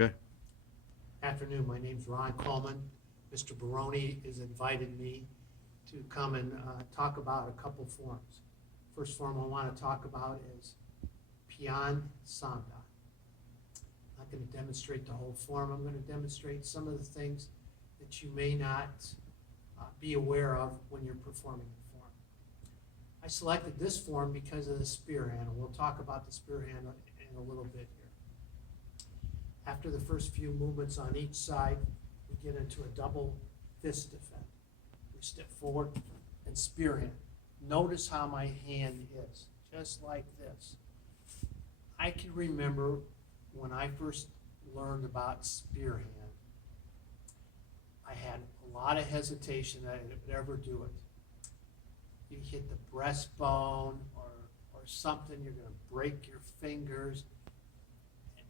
Okay. Afternoon, my name's Ron Coleman. Mr. Baroni has invited me to come and talk about a couple forms. First form I want to talk about is Pian Sangha. I'm not going to demonstrate the whole form. I'm going to demonstrate some of the things that you may not be aware of when you're performing the form. I selected this form because of the spear hand, and we'll talk about the spear hand in a little bit here. After the first few movements on each side, we get into a double fist defend. We step forward and spear hand. Notice how my hand is, just like this. I can remember when I first learned about spear hand, I had a lot of hesitation that I would ever do it. You hit the breastbone or something, you're going to break your fingers.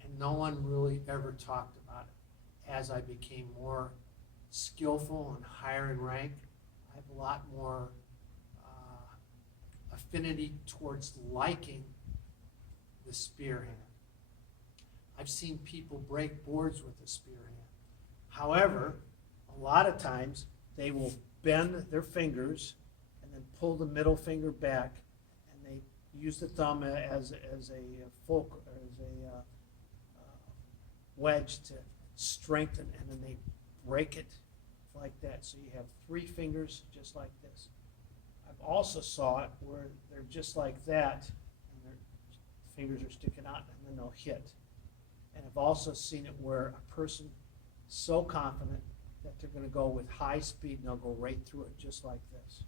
And no one really ever talked about it. As I became more skillful and higher in rank, I have a lot more affinity towards liking the spear hand. I've seen people break boards with the spear hand. However, a lot of times they will bend their fingers and then pull the middle finger back, and they use the thumb as a fulcrum, as a wedge to strengthen, and then they break it like that. So you have three fingers just like this. I've also saw it where they're just like that, and their fingers are sticking out, and then they'll hit. And I've also seen it where a person is so confident that they're going to go with high speed, and they'll go right through it just like this.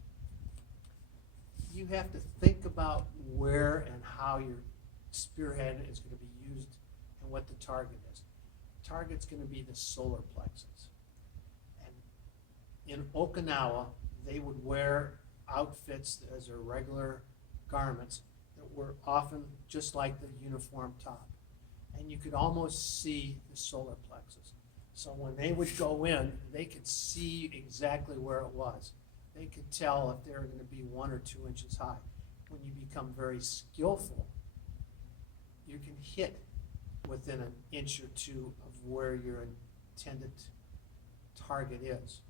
You have to think about where and how your spearhead is going to be used and what the target is. The target's going to be the solar plexus. And in Okinawa, they would wear outfits as their regular garments that were often just like the uniform top. And you could almost see the solar plexus. So when they would go in, they could see exactly where it was. They could tell if they were going to be 1 or 2 inches high. When you become very skillful, you can hit within an inch or two of where your intended target is.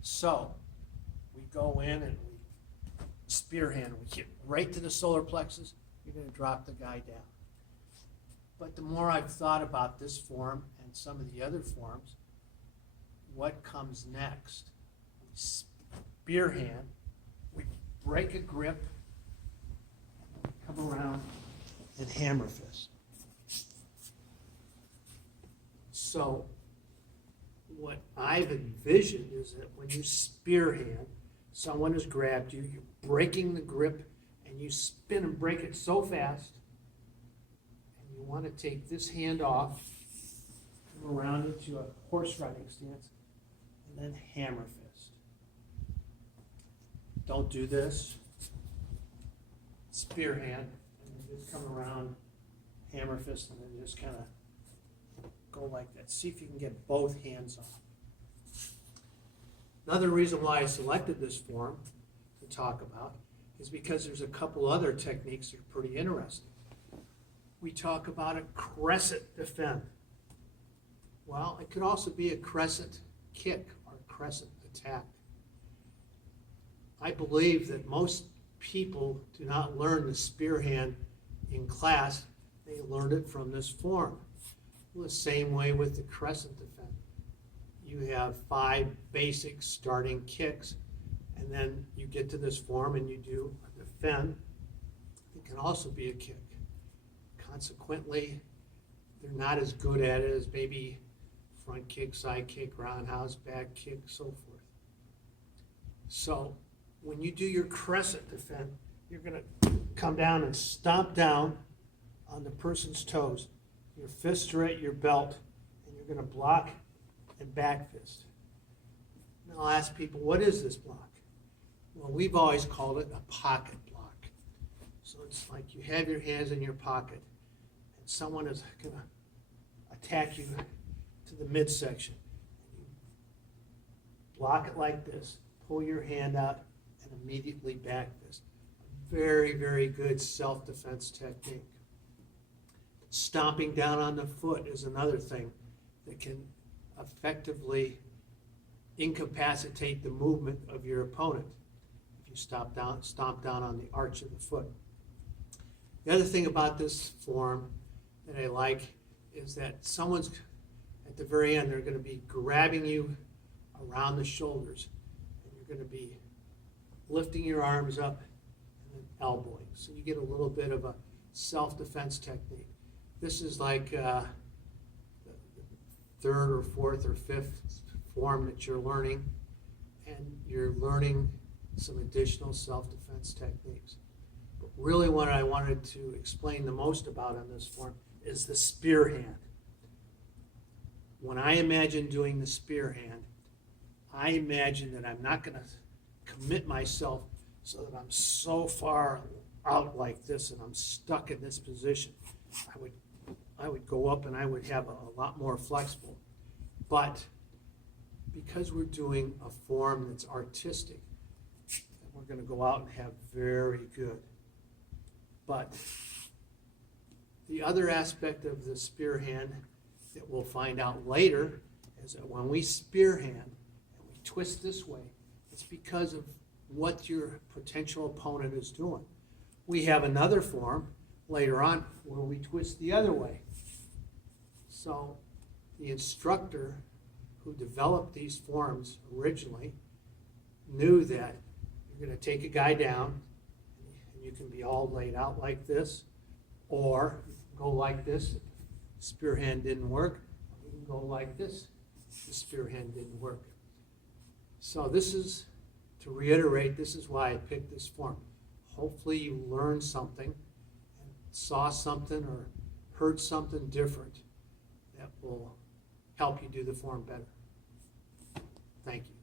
So we go in and we spear hand, we hit right to the solar plexus, you're going to drop the guy down. But the more I've thought about this form and some of the other forms, what comes next? We spear hand, we break a grip, come around, and hammer fist. So what I've envisioned is that when you spearhand, someone has grabbed you, you're breaking the grip, and you spin and break it so fast, and you want to take this hand off, come around into a horse riding stance, and then hammer fist. Don't do this. Spearhand, and then just come around, hammer fist, and then just kind of go like that. See if you can get both hands off. Another reason why I selected this form to talk about is because there's a couple other techniques that are pretty interesting. We talk about a crescent defend. Well, it could also be a crescent kick or a crescent attack. I believe that most people do not learn the spear hand in class. They learned it from this form. The same way with the crescent defend. You have 5 basic starting kicks, and then you get to this form and you do a defend. It can also be a kick. Consequently, they're not as good at it as maybe front kick, side kick, roundhouse, back kick, so forth. So when you do your crescent defend, you're going to come down and stomp down on the person's toes. Your fists are at your belt, and you're going to block and back fist. Now I'll ask people, what is this block? Well, we've always called it a pocket block. So it's like you have your hands in your pocket, and someone is going to attack you to the midsection. You block it like this, pull your hand out, and immediately back fist. A very, very good self-defense technique. Stomping down on the foot is another thing that can effectively incapacitate the movement of your opponent if you stomp down on the arch of the foot. The other thing about this form that I like is that someone's at the very end, they're going to be grabbing you around the shoulders, and you're going to be lifting your arms up and then elbowing. So you get a little bit of a self-defense technique. This is like the third or fourth or fifth form that you're learning, and you're learning some additional self-defense techniques. But really what I wanted to explain the most about on this form is the spear hand. When I imagine doing the spear hand, I imagine that I'm not going to commit myself so that I'm so far out like this and I'm stuck in this position. I would go up and I would have a lot more flexible. But because we're doing a form that's artistic, we're going to go out and have very good. But the other aspect of the spear hand that we'll find out later is that when we spear hand and we twist this way, it's because of what your potential opponent is doing. We have another form later on where we twist the other way. So the instructor who developed these forms originally knew that you're going to take a guy down and you can be all laid out like this, or you can go like this. Spear hand didn't work. You can go like this. The spear hand didn't work. So this is, to reiterate, this is why I picked this form. Hopefully you learned something and saw something or heard something different that will help you do the form better. Thank you.